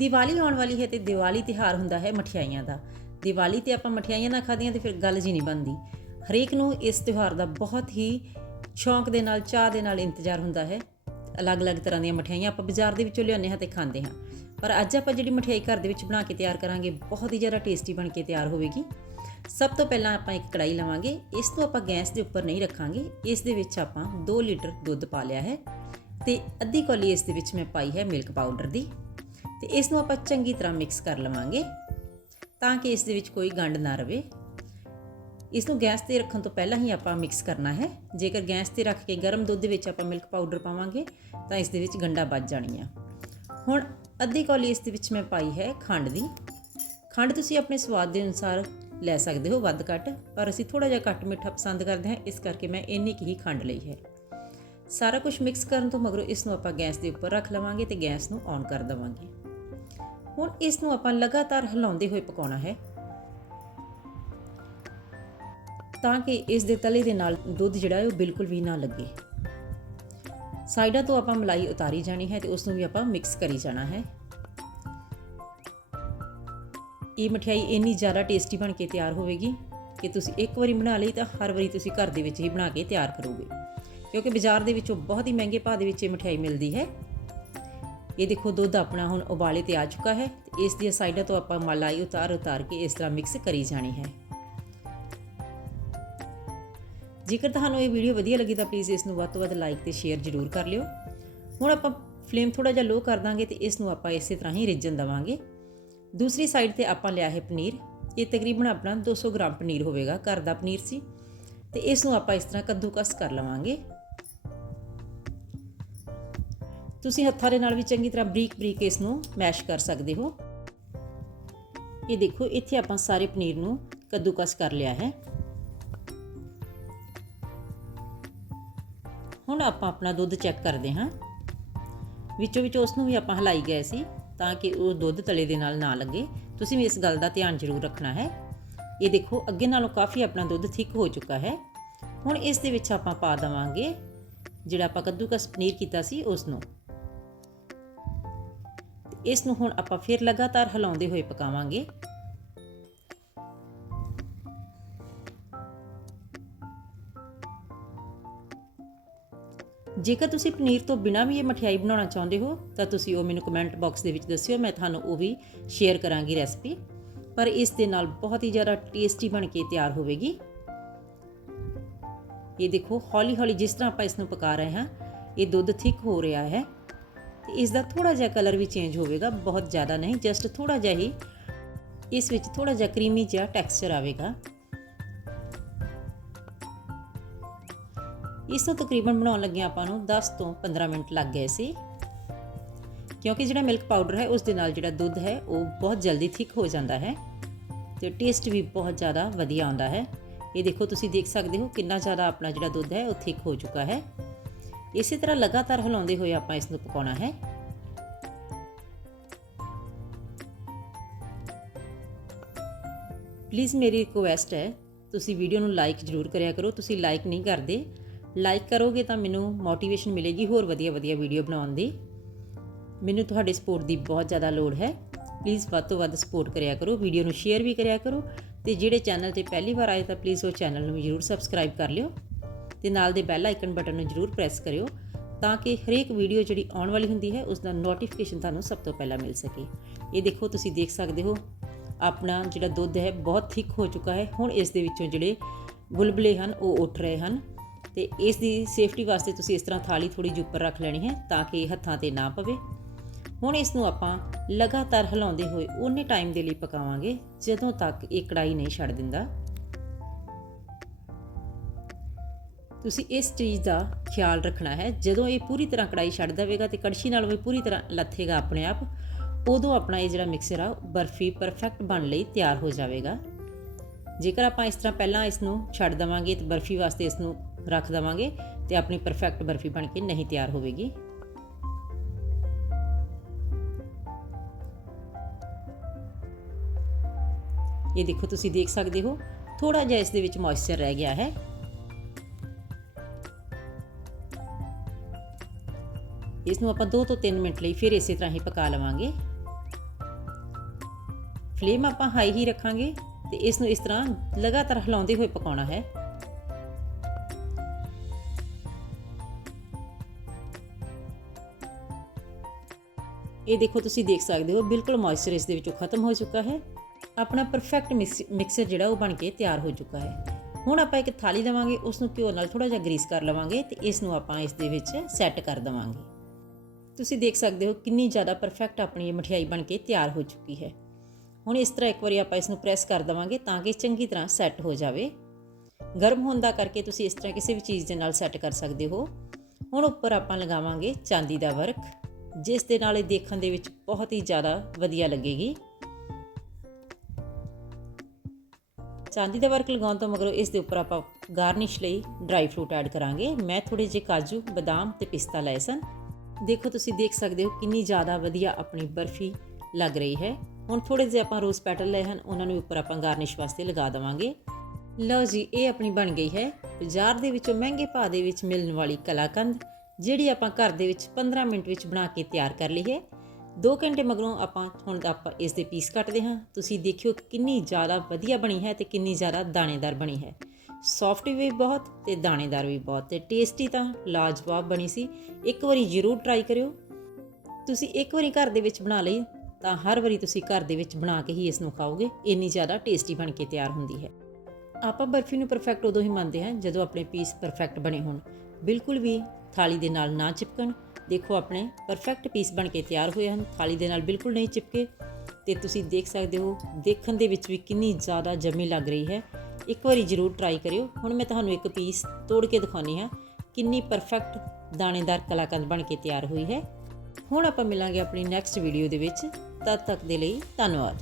ਦੀਵਾਲੀ ਆਉਣ ਵਾਲੀ ਹੈ ਤੇ ਦੀਵਾਲੀ ਤਿਹਾਰ ਹੁੰਦਾ ਹੈ ਮਠਿਆਈਆਂ ਦਾ। ਦੀਵਾਲੀ ਤੇ ਆਪਾਂ ਮਠਿਆਈਆਂ ਨਾ ਖਾਦੀਆਂ ਤੇ ਫਿਰ ਗੱਲ ਜੀ ਨਹੀਂ ਬਣਦੀ। ਹਰੇਕ ਨੂੰ ਇਸ ਤਿਉਹਾਰ ਦਾ ਬਹੁਤ ਹੀ ਸ਼ੌਂਕ ਦੇ ਨਾਲ ਚਾਹ ਦੇ ਨਾਲ ਇੰਤਜ਼ਾਰ ਹੁੰਦਾ ਹੈ। ਅਲੱਗ-ਅਲੱਗ ਤਰ੍ਹਾਂ ਦੀਆਂ ਮਠਿਆਈਆਂ ਆਪਾਂ ਬਾਜ਼ਾਰ ਦੇ ਵਿੱਚੋਂ ਲਿਆਉਂਦੇ ਹਾਂ ਤੇ ਖਾਂਦੇ ਹਾਂ। ਪਰ ਅੱਜ ਆਪਾਂ ਜਿਹੜੀ ਮਠਿਆਈ ਘਰ ਦੇ ਵਿੱਚ ਬਣਾ ਕੇ ਤਿਆਰ ਕਰਾਂਗੇ, ਬਹੁਤ ਹੀ ਜ਼ਿਆਦਾ ਟੇਸਟੀ ਬਣ ਕੇ ਤਿਆਰ ਹੋਵੇਗੀ। ਸਭ ਤੋਂ ਪਹਿਲਾਂ ਆਪਾਂ ਇੱਕ ਕੜਾਈ ਲਵਾਂਗੇ। ਇਸ ਤੋਂ ਆਪਾਂ ਗੈਸ ਦੇ ਉੱਪਰ ਨਹੀਂ ਰੱਖਾਂਗੇ। ਇਸ ਦੇ ਵਿੱਚ ਆਪਾਂ 2 ਲੀਟਰ ਦੁੱਧ ਪਾ ਲਿਆ ਹੈ ਤੇ ਅੱਧੀ ਕੌਲੀ ਇਸ ਦੇ ਵਿੱਚ ਮੈਂ ਪਾਈ ਹੈ ਮਿਲਕ ਪਾਊਡਰ ਦੀ। ਤੇ ਇਸ ਨੂੰ ਆਪਾਂ ਚੰਗੀ ਤਰ੍ਹਾਂ ਮਿਕਸ ਕਰ ਲਵਾਂਗੇ ਤਾਂ ਕਿ ਇਸ ਦੇ ਵਿੱਚ ਕੋਈ ਗੰਢ ਨਾ ਰਵੇ। ਇਸ ਨੂੰ ਗੈਸ ਤੇ ਰੱਖਣ ਤੋਂ ਪਹਿਲਾਂ ਹੀ ਆਪਾਂ ਮਿਕਸ ਕਰਨਾ ਹੈ। ਜੇਕਰ ਗੈਸ ਤੇ ਰੱਖ ਕੇ ਗਰਮ ਦੁੱਧ ਵਿੱਚ ਆਪਾਂ ਮਿਲਕ ਪਾਊਡਰ ਪਾਵਾਂਗੇ, ਤਾਂ ਇਸ ਦੇ ਵਿੱਚ ਗੰਢਾਂ ਵੱਜ ਜਾਣੀਆਂ। ਹੁਣ ਅੱਧੀ ਕੌਲੀ ਇਸ ਦੇ ਵਿੱਚ ਮੈਂ ਪਾਈ ਹੈ ਖੰਡ ਦੀ। ਖੰਡ ਤੁਸੀਂ ਆਪਣੇ ਸਵਾਦ ਦੇ ਅਨੁਸਾਰ ਲੈ ਸਕਦੇ ਹੋ, ਵੱਧ ਘੱਟ, ਪਰ ਅਸੀਂ ਥੋੜਾ ਜਿਹਾ ਘੱਟ ਮਿੱਠਾ ਪਸੰਦ ਕਰਦੇ ਹਾਂ, ਇਸ ਕਰਕੇ ਮੈਂ ਇੰਨੀ ਕੁ ਹੀ ਖੰਡ ਲਈ ਹੈ। ਸਾਰਾ ਕੁਝ ਮਿਕਸ ਕਰਨ ਤੋਂ ਮਗਰੋਂ ਇਸ ਨੂੰ ਆਪਾਂ ਗੈਸ ਦੇ ਉੱਪਰ ਰੱਖ ਲਵਾਂਗੇ ਤੇ ਗੈਸ ਨੂੰ ਔਨ ਕਰ ਦੇਵਾਂਗੇ। ਹੁਣ ਇਸ ਨੂੰ ਆਪਾਂ ਲਗਾਤਾਰ ਹਿਲਾਉਂਦੇ ਹੋਏ ਪਕਾਉਣਾ ਹੈ। ਤਾਂ ਕਿ ਇਸ ਦੇ ਤਲੇ ਦੇ ਨਾਲ ਦੁੱਧ ਜਿਹੜਾ ਹੈ ਉਹ ਬਿਲਕੁਲ ਵੀ ਨਾ ਲੱਗੇ। ਸਾਈਡਾਂ ਤੋਂ ਆਪਾਂ ਮਲਾਈ ਉਤਾਰੀ ਜਾਣੀ ਹੈ ਤੇ ਉਸ ਨੂੰ ਵੀ ਆਪਾਂ ਮਿਕਸ ਕਰੀ ਜਾਣਾ ਹੈ। ਇਹ ਮਠਿਆਈ ਇੰਨੀ ਜ਼ਿਆਦਾ ਟੇਸਟੀ ਬਣ ਕੇ ਤਿਆਰ ਹੋਵੇਗੀ ਕਿ ਤੁਸੀਂ ਇੱਕ ਵਾਰੀ ਬਣਾ ਲਈ ਤਾਂ ਹਰ ਵਾਰੀ ਤੁਸੀਂ ਘਰ ਦੇ ਵਿੱਚ ਹੀ ਬਣਾ ਕੇ ਤਿਆਰ ਕਰੋਗੇ। ਕਿਉਂਕਿ ਬਾਜ਼ਾਰ ਦੇ ਵਿੱਚੋਂ ਬਹੁਤ ਹੀ ਮਹਿੰਗੇ ਭਾਅ ਦੇ ਵਿੱਚ ਇਹ ਮਠਿਆਈ ਮਿਲਦੀ ਹੈ। ਇਹ ਦੇਖੋ ਦੁੱਧ ਆਪਣਾ ਹੁਣ ਉਬਾਲੇ ਤੇ ਆ ਚੁੱਕਾ ਹੈ ਤੇ ਇਸ ਦੀਆਂ ਸਾਈਡਾਂ ਤੋਂ ਆਪਾਂ ਮਲਾਈ ਉਤਾਰ ਉਤਾਰ ਕੇ ਇਸ ਤਰ੍ਹਾਂ ਮਿਕਸ ਕਰੀ ਜਾਣੀ ਹੈ। ਜੇਕਰ ਤੁਹਾਨੂੰ ਇਹ ਵੀਡੀਓ ਵਧੀਆ ਲੱਗੀ ਤਾਂ ਪਲੀਜ਼ ਇਸ ਨੂੰ ਵੱਧ ਤੋਂ ਵੱਧ ਲਾਈਕ ਤੇ ਸ਼ੇਅਰ ਜ਼ਰੂਰ ਕਰ ਲਿਓ। ਹੁਣ ਆਪਾਂ ਫਲੇਮ ਥੋੜਾ ਜਿਹਾ ਲੋ ਕਰ ਦਾਂਗੇ ਤੇ ਇਸ ਨੂੰ ਆਪਾਂ ਇਸੇ ਤਰ੍ਹਾਂ ਹੀ ਰਿੱਝਣ ਦਵਾਂਗੇ। ਦੂਸਰੀ ਸਾਈਡ ਤੇ ਆਪਾਂ ਲਿਆ ਹੈ ਪਨੀਰ। ਇਹ ਤਕਰੀਬਨ ਆਪਣਾ 200 ਗ੍ਰਾਮ ਪਨੀਰ ਹੋਵੇਗਾ, ਘਰ ਦਾ ਪਨੀਰ ਸੀ। ਤੇ ਇਸ ਨੂੰ ਆਪਾਂ ਇਸ ਤਰ੍ਹਾਂ ਕੱਦੂਕਸ ਕਰ ਲਵਾਂਗੇ। ਤੁਸੀਂ ਹੱਥਾਂ ਦੇ ਨਾਲ ਵੀ ਚੰਗੀ ਤਰ੍ਹਾਂ ਬਰੀਕ ਬਰੀਕ ਇਸ ਨੂੰ ਮੈਸ਼ ਕਰ ਸਕਦੇ ਹੋ। ਇਹ ਦੇਖੋ, ਇੱਥੇ ਆਪਾਂ ਸਾਰੇ ਪਨੀਰ ਨੂੰ ਕੱਦੂਕਸ ਕਰ ਲਿਆ ਹੈ। ਹੁਣ ਆਪਾਂ ਆਪਣਾ ਦੁੱਧ ਚੈੱਕ ਕਰਦੇ ਹਾਂ। ਵਿੱਚੋਂ ਵਿੱਚ ਉਸ ਨੂੰ ਵੀ ਆਪਾਂ ਹਲਾਈ ਗਏ ਸੀ ਤਾਂ ਕਿ ਉਹ ਦੁੱਧ ਤਲੇ ਦੇ ਨਾਲ ਨਾ ਲੱਗੇ। ਤੁਸੀਂ ਵੀ ਇਸ ਗੱਲ ਦਾ ਧਿਆਨ ਜ਼ਰੂਰ ਰੱਖਣਾ ਹੈ। ਇਹ ਦੇਖੋ, ਅੱਗੇ ਨਾਲੋਂ ਕਾਫੀ ਆਪਣਾ ਦੁੱਧ ਥਿਕ ਹੋ ਚੁੱਕਾ ਹੈ। ਹੁਣ ਇਸ ਦੇ ਵਿੱਚ ਆਪਾਂ ਪਾ ਦਵਾਂਗੇ ਜਿਹੜਾ ਆਪਾਂ ਕੱਦੂਕਸ ਪਨੀਰ ਕੀਤਾ ਸੀ ਉਸ ਨੂੰ ਇਸ ਨੂੰ ਹੁਣ ਆਪਾਂ ਫਿਰ ਲਗਾਤਾਰ ਹਿਲਾਉਂਦੇ ਹੋਏ ਪਕਾਵਾਂਗੇ। ਜੇਕਰ ਤੁਸੀਂ ਪਨੀਰ ਤੋਂ ਬਿਨਾ ਵੀ ਇਹ ਮਠਿਆਈ ਬਣਾਉਣਾ ਚਾਹੁੰਦੇ ਹੋ, ਤਾਂ ਤੁਸੀਂ ਉਹ ਮੈਨੂੰ ਕਮੈਂਟ ਬਾਕਸ ਦੇ ਵਿੱਚ ਦੱਸਿਓ, ਮੈਂ ਤੁਹਾਨੂੰ ਉਹ ਵੀ ਸ਼ੇਅਰ ਕਰਾਂਗੀ ਰੈਸਪੀ ਪਰ ਇਸ ਦੇ ਨਾਲ ਬਹੁਤ ਹੀ ਜ਼ਿਆਦਾ ਟੇਸਟੀ ਬਣ ਕੇ ਤਿਆਰ ਹੋਵੇਗੀ। ਇਹ ਦੇਖੋ ਹੌਲੀ ਹੌਲੀ ਜਿਸ ਤਰ੍ਹਾਂ ਆਪਾਂ ਇਸ ਨੂੰ ਪਕਾ ਰਹੇ ਹਾਂ, ਇਹ ਦੁੱਧ ਥਿਕ ਹੋ ਰਿਹਾ ਹੈ। ਇਸ ਦਾ ਥੋੜਾ ਜਿਹਾ ਕਲਰ ਵੀ ਚੇਂਜ ਹੋਵੇਗਾ, ਬਹੁਤ ਜ਼ਿਆਦਾ ਨਹੀਂ ਜਸਟ ਥੋੜਾ ਜਿਹਾ ਹੀ ਇਸ ਵਿੱਚ ਥੋੜਾ ਜਿਹਾ ਕਰੀਮੀ ਜਿਹਾ ਟੈਕਸਚਰ ਆਵੇਗਾ। ਇਸ ਨੂੰ ਤਕਰੀਬਨ ਬਣਾਉਣ ਲੱਗਿਆਂ ਆਪਾਂ ਨੂੰ 10 ਤੋਂ 15 ਮਿੰਟ ਲੱਗ ਗਏ ਸੀ। ਕਿਉਂਕਿ ਜਿਹੜਾ ਮਿਲਕ ਪਾਊਡਰ ਹੈ, ਉਸ ਦੇ ਨਾਲ ਜਿਹੜਾ ਦੁੱਧ ਹੈ, ਉਹ ਬਹੁਤ ਜਲਦੀ ਥਿਕ ਹੋ ਜਾਂਦਾ ਹੈ ਤੇ ਟੇਸਟ ਵੀ ਬਹੁਤ ਜ਼ਿਆਦਾ ਵਧੀਆ ਆਉਂਦਾ ਹੈ। ਇਹ ਦੇਖੋ, ਤੁਸੀਂ ਦੇਖ ਸਕਦੇ ਹੋ ਕਿੰਨਾ ਜ਼ਿਆਦਾ ਆਪਣਾ ਜਿਹੜਾ ਦੁੱਧ ਹੈ, ਉਹ ਥਿਕ ਹੋ ਚੁੱਕਾ ਹੈ। ਇਸੇ ਤਰ੍ਹਾਂ ਲਗਾਤਾਰ ਹਿਲਾਉਂਦੇ ਹੋਏ ਆਪਾਂ ਇਸ ਨੂੰ ਪਕਾਉਣਾ ਹੈ। ਪਲੀਜ਼ ਮੇਰੀ ਰਿਕੁਐਸਟ ਹੈ, ਤੁਸੀਂ ਵੀਡੀਓ ਨੂੰ ਲਾਈਕ ਜ਼ਰੂਰ ਕਰਿਆ ਕਰੋ, ਤੁਸੀਂ ਲਾਈਕ ਨਹੀਂ ਕਰਦੇ। ਲਾਈਕ ਕਰੋਗੇ ਤਾਂ ਮੈਨੂੰ ਮੋਟੀਵੇਸ਼ਨ ਮਿਲੇਗੀ ਹੋਰ ਵਧੀਆ ਵਧੀਆ ਵੀਡੀਓ ਬਣਾਉਣ ਦੀ। ਮੈਨੂੰ ਤੁਹਾਡੇ ਸਪੋਰਟ ਦੀ ਬਹੁਤ ਜ਼ਿਆਦਾ ਲੋੜ ਹੈ। ਪਲੀਜ਼ ਵੱਧ ਤੋਂ ਵੱਧ ਸਪੋਰਟ ਕਰਿਆ ਕਰੋ ਵੀਡੀਓ ਨੂੰ ਸ਼ੇਅਰ ਵੀ ਕਰਿਆ ਕਰੋ ਤੇ ਜਿਹੜੇ ਚੈਨਲ ਤੇ ਪਹਿਲੀ ਵਾਰ ਆਏ ਤਾਂ ਪਲੀਜ਼ ਉਹ ਚੈਨਲ ਨੂੰ ਜ਼ਰੂਰ ਸਬਸਕ੍ਰਾਈਬ ਕਰ ਲਿਓ। ਤੇ ਨਾਲ ਦੇ ਬੈਲ ਆਈਕਨ ਬਟਨ ਨੂੰ ਜ਼ਰੂਰ ਪ੍ਰੈਸ ਕਰਿਓ ਤਾਂ ਕਿ ਹਰੇਕ ਵੀਡੀਓ ਜਿਹੜੀ ਆਉਣ ਵਾਲੀ ਹੁੰਦੀ ਹੈ, ਉਸ ਦਾ ਨੋਟੀਫਿਕੇਸ਼ਨ ਤੁਹਾਨੂੰ ਸਭ ਤੋਂ ਪਹਿਲਾਂ ਮਿਲ ਸਕੇ। ਇਹ ਦੇਖੋ, ਤੁਸੀਂ ਦੇਖ ਸਕਦੇ ਹੋ, ਆਪਣਾ ਜਿਹੜਾ ਦੁੱਧ ਹੈ, ਬਹੁਤ ਥਿਕ ਹੋ ਚੁੱਕਾ ਹੈ। ਹੁਣ ਇਸ ਦੇ ਵਿੱਚੋਂ ਜਿਹੜੇ ਬੁਲਬੁਲੇ ਹਨ, ਉਹ ਉੱਠ ਰਹੇ ਹਨ ਤੇ ਇਸ ਦੀ ਸੇਫਟੀ ਵਾਸਤੇ ਤੁਸੀਂ ਇਸ ਤਰ੍ਹਾਂ ਥਾਲੀ ਥੋੜੀ ਜਿਹੀ ਉੱਪਰ ਰੱਖ ਲੈਣੀ ਹੈ ਤਾਂ ਕਿ ਹੱਥਾਂ ਤੇ ਨਾ ਪਵੇ। ਹੁਣ ਇਸ ਨੂੰ ਆਪਾਂ ਲਗਾਤਾਰ ਹਿਲਾਉਂਦੇ ਹੋਏ ਉਹਨੇ ਟਾਈਮ ਦੇ ਲਈ ਪਕਾਵਾਂਗੇ, ਜਦੋਂ ਤੱਕ ਇਹ ਕੜਾਈ ਨਹੀਂ ਛੱਡ ਦਿੰਦਾ। ਤੁਸੀਂ ਇਸ ਚੀਜ਼ ਦਾ ਖਿਆਲ ਰੱਖਣਾ ਹੈ। ਜਦੋਂ ਇਹ ਪੂਰੀ ਤਰ੍ਹਾਂ ਕੜਾਈ ਛੱਡ ਦੇਵੇਗਾ ਤੇ ਕੜਛੀ ਨਾਲ ਵੀ ਪੂਰੀ ਤਰ੍ਹਾਂ ਲੱਥੇਗਾ ਆਪਣੇ ਆਪ, ਉਦੋਂ ਆਪਣਾ ਇਹ ਜਿਹੜਾ ਮਿਕਸਰ ਆ ਬਰਫੀ ਪਰਫੈਕਟ ਬਣ ਲਈ ਤਿਆਰ ਹੋ ਜਾਵੇਗਾ। ਜੇਕਰ ਆਪਾਂ ਇਸ ਤਰ੍ਹਾਂ ਪਹਿਲਾਂ ਇਸ ਨੂੰ ਛੱਡ ਦਵਾਂਗੇ ਤੇ ਬਰਫੀ ਵਾਸਤੇ ਇਸ ਨੂੰ ਰੱਖ ਦਵਾਂਗੇ ਤੇ ਆਪਣੀ ਪਰਫੈਕਟ ਬਰਫੀ ਬਣ ਕੇ ਨਹੀਂ ਤਿਆਰ ਹੋਵੇਗੀ। ਇਹ ਦੇਖੋ ਤੁਸੀਂ ਦੇਖ ਸਕਦੇ ਹੋ ਥੋੜਾ ਜਿਹਾ ਇਸ ਦੇ ਵਿੱਚ ਮੋਇਸਚਰ ਰਹਿ ਗਿਆ ਹੈ। ਇਸ ਨੂੰ ਆਪਾਂ 2 ਤੋਂ 3 ਮਿੰਟ ਲਈ ਫਿਰ ਇਸੇ ਤਰ੍ਹਾਂ ਹੀ ਪਕਾ ਲਵਾਂਗੇ। ਫਲੇਮ ਆਪਾਂ ਹਾਈ ਹੀ ਰੱਖਾਂਗੇ ਤੇ ਇਸ ਨੂੰ ਇਸ ਤਰ੍ਹਾਂ ਲਗਾਤਾਰ ਹਿਲਾਉਂਦੇ ਹੋਏ ਪਕਾਉਣਾ ਹੈ। ਇਹ ਦੇਖੋ ਤੁਸੀਂ ਦੇਖ ਸਕਦੇ ਹੋ, ਬਿਲਕੁਲ ਮੋਇਸਚਰ ਇਸ ਦੇ ਵਿੱਚੋਂ ਖਤਮ ਹੋ ਚੁੱਕਾ ਹੈ। ਆਪਣਾ ਪਰਫੈਕਟ ਮਿਕਸਰ ਜਿਹੜਾ ਉਹ ਬਣ ਕੇ ਤਿਆਰ ਹੋ ਚੁੱਕਾ ਹੈ। ਹੁਣ ਆਪਾਂ ਇੱਕ ਥਾਲੀ ਲਵਾਂਗੇ ਉਸ ਨੂੰ ਘਿਓ ਨਾਲ ਥੋੜਾ ਜਿਹਾ ਗਰੀਸ ਕਰ ਲਵਾਂਗੇ ਤੇ ਇਸ ਨੂੰ ਆਪਾਂ ਇਸ ਦੇ ਵਿੱਚ ਸੈੱਟ ਕਰ ਦਵਾਂਗੇ। ਤੁਸੀਂ ਦੇਖ ਸਕਦੇ ਹੋ ਕਿੰਨੀ ਜ਼ਿਆਦਾ ਪਰਫੈਕਟ ਆਪਣੀ ਇਹ ਮਠਿਆਈ ਬਣ ਕੇ ਤਿਆਰ ਹੋ ਚੁੱਕੀ ਹੈ। ਹੁਣ ਇਸ ਤਰ੍ਹਾਂ ਇੱਕ ਵਾਰੀ ਆਪਾਂ ਇਸ ਨੂੰ ਪ੍ਰੈਸ ਕਰ ਦਵਾਂਗੇ ਤਾਂ ਕਿ ਚੰਗੀ ਤਰ੍ਹਾਂ ਸੈੱਟ ਹੋ ਜਾਵੇ। ਗਰਮ ਹੋਣ ਦਾ ਕਰਕੇ ਤੁਸੀਂ ਇਸ ਤਰ੍ਹਾਂ ਕਿਸੇ ਵੀ ਚੀਜ਼ ਦੇ ਨਾਲ ਸੈੱਟ ਕਰ ਸਕਦੇ ਹੋ। ਹੁਣ ਉੱਪਰ ਆਪਾਂ ਲਗਾਵਾਂਗੇ ਚਾਂਦੀ ਦਾ ਵਰਕ, ਜਿਸ ਦੇ ਨਾਲ ਇਹ ਦੇਖਣ ਦੇ ਵਿੱਚ ਬਹੁਤ ਹੀ ਜ਼ਿਆਦਾ ਵਧੀਆ ਲੱਗੇਗੀ। ਚਾਂਦੀ ਦਾ ਵਰਕ ਲਗਾਉਣ ਤੋਂ ਮਗਰੋਂ ਇਸ ਦੇ ਉੱਪਰ ਆਪਾਂ ਗਾਰਨਿਸ਼ ਲਈ ਡਰਾਈ ਫਰੂਟ ਐਡ ਕਰਾਂਗੇ। ਮੈਂ ਥੋੜੇ ਜਿਹੇ ਕਾਜੂ, ਬਦਾਮ ਤੇ ਪਿਸਤਾ ਲਏ ਸਨ। ਦੇਖੋ ਤੁਸੀਂ ਦੇਖ ਸਕਦੇ ਹੋ ਕਿੰਨੀ ਜ਼ਿਆਦਾ ਵਧੀਆ ਆਪਣੀ ਬਰਫੀ ਲੱਗ ਰਹੀ ਹੈ। ਹੁਣ ਥੋੜੇ ਜਿਹੇ ਆਪਾਂ ਰੋਜ਼ ਪੈਟਲ ਲਏ ਹਨ, ਉਹਨਾਂ ਨੂੰ ਉੱਪਰ ਆਪਾਂ ਗਾਰਨਿਸ਼ ਵਾਸਤੇ ਲਗਾ ਦੇਵਾਂਗੇ। ਲਓ ਜੀ, ਇਹ ਆਪਣੀ ਬਣ ਗਈ ਹੈ। ਬਾਜ਼ਾਰ ਦੇ ਵਿੱਚੋਂ ਮਹਿੰਗੇ ਭਾਅ ਦੇ ਵਿੱਚ ਮਿਲਣ ਵਾਲੀ ਕਲਾਕੰਦ, ਜਿਹੜੀ ਆਪਾਂ ਘਰ ਦੇ ਵਿੱਚ 15 ਮਿੰਟ ਵਿੱਚ ਬਣਾ ਕੇ ਤਿਆਰ ਕਰ ਲਈ ਹੈ। 2 ਘੰਟੇ ਮਗਰੋਂ ਆਪਾਂ ਹੁਣ ਆਪਾਂ ਇਸ ਦੇ ਪੀਸ ਕੱਟਦੇ ਹਾਂ। ਤੁਸੀਂ ਦੇਖਿਓ ਕਿੰਨੀ ਜ਼ਿਆਦਾ ਵਧੀਆ ਬਣੀ ਹੈ ਤੇ ਕਿੰਨੀ ਜ਼ਿਆਦਾ ਦਾਣੇਦਾਰ ਬਣੀ ਹੈ। ਸੌਫਟ ਵੀ ਬਹੁਤ ਤੇ ਦਾਣੇਦਾਰ ਵੀ ਬਹੁਤ ਤੇ ਟੇਸਟੀ ਤਾਂ ਲਾਜਵਾਬ ਬਣੀ ਸੀ। ਇੱਕ ਵਾਰੀ ਜ਼ਰੂਰ ਟਰਾਈ ਕਰਿਓ। ਤੁਸੀਂ ਇੱਕ ਵਾਰੀ ਘਰ ਦੇ ਵਿੱਚ ਬਣਾ ਲਈ ਤਾਂ ਹਰ ਵਾਰੀ ਤੁਸੀਂ ਘਰ ਦੇ ਵਿੱਚ ਬਣਾ ਕੇ ਹੀ ਇਸ ਨੂੰ ਖਾਓਗੇ। ਇੰਨੀ ਜ਼ਿਆਦਾ ਟੇਸਟੀ ਬਣ ਕੇ ਤਿਆਰ ਹੁੰਦੀ ਹੈ। ਆਪਾਂ ਬਰਫੀ ਨੂੰ ਪਰਫੈਕਟ ਉਦੋਂ ਹੀ ਮੰਨਦੇ ਹਾਂ ਜਦੋਂ ਆਪਣੇ ਪੀਸ ਪਰਫੈਕਟ ਬਣੇ ਹੋਣ। ਬਿਲਕੁਲ ਵੀ ਥਾਲੀ ਦੇ ਨਾਲ ਨਾ ਚਿਪਕਣ। ਦੇਖੋ ਆਪਣੇ ਪਰਫੈਕਟ ਪੀਸ ਬਣ ਕੇ ਤਿਆਰ ਹੋਏ ਹਨ। ਥਾਲੀ ਦੇ ਨਾਲ ਬਿਲਕੁਲ ਨਹੀਂ ਚਿਪਕੇ। ਤੇ ਤੁਸੀਂ ਦੇਖ ਸਕਦੇ ਹੋ ਦੇਖਣ ਦੇ ਵਿੱਚ ਵੀ ਕਿੰਨੀ ਜ਼ਿਆਦਾ ਜੰਮੀ ਲੱਗ ਰਹੀ ਹੈ। ਇੱਕ ਵਾਰੀ ਜ਼ਰੂਰ ਟਰਾਈ ਕਰਿਓ। ਹੁਣ ਮੈਂ ਤੁਹਾਨੂੰ ਇੱਕ ਪੀਸ ਤੋੜ ਕੇ ਦਿਖਾਉਣੀ ਹਾਂ। ਕਿੰਨੀ ਪਰਫੈਕਟ ਦਾਣੇਦਾਰ ਕਲਾਕੰਦ ਬਣ ਕੇ ਤਿਆਰ ਹੋਈ ਹੈ। ਹੁਣ ਆਪਾਂ ਮਿਲਾਂਗੇ ਆਪਣੀ ਨੈਕਸਟ ਵੀਡੀਓ ਦੇ ਵਿੱਚ। ਤਦ ਤੱਕ ਦੇ ਲਈ ਧੰਨਵਾਦ।